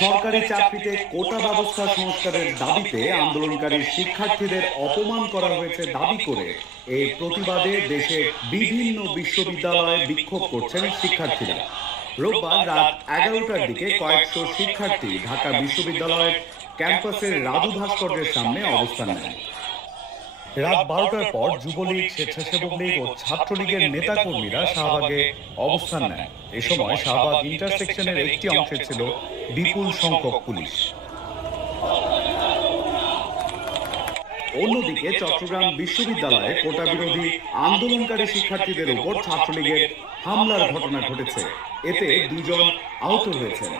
সরকারি চাকরিতে কোটা ব্যবস্থা সংস্কারের দাবিতে আন্দোলনকারী শিক্ষার্থীদের অপমান করা হয়েছে দাবি করে এই প্রতিবাদে দেশের বিভিন্ন বিশ্ববিদ্যালয়ে বিক্ষোভ করছেন শিক্ষার্থীরা। রোববার রাত 11টার দিকে কয়েকশো শিক্ষার্থী ঢাকা বিশ্ববিদ্যালয়ের ক্যাম্পাসের রাজু ভাস্কর্যের সামনে অবস্থান নেন। রাত 12টার পর যুবলীগ, স্বেচ্ছাসেবক লীগ ও ছাত্রলীগের নেতাকর্মীরা শাহবাগে অবস্থান নেন। এ সময় শাহবাগ ইন্টারসেকশনের একটি অংশে ছিল বিপুল সংখ্যক পুলিশ। অন্যদিকে চট্টগ্রাম বিশ্ববিদ্যালয়ে কোটা বিরোধী আন্দোলনকারী শিক্ষার্থীদের উপর ছাত্রলীগের হামলার ঘটনা ঘটেছে। এতে দুজন আহত হয়েছেন।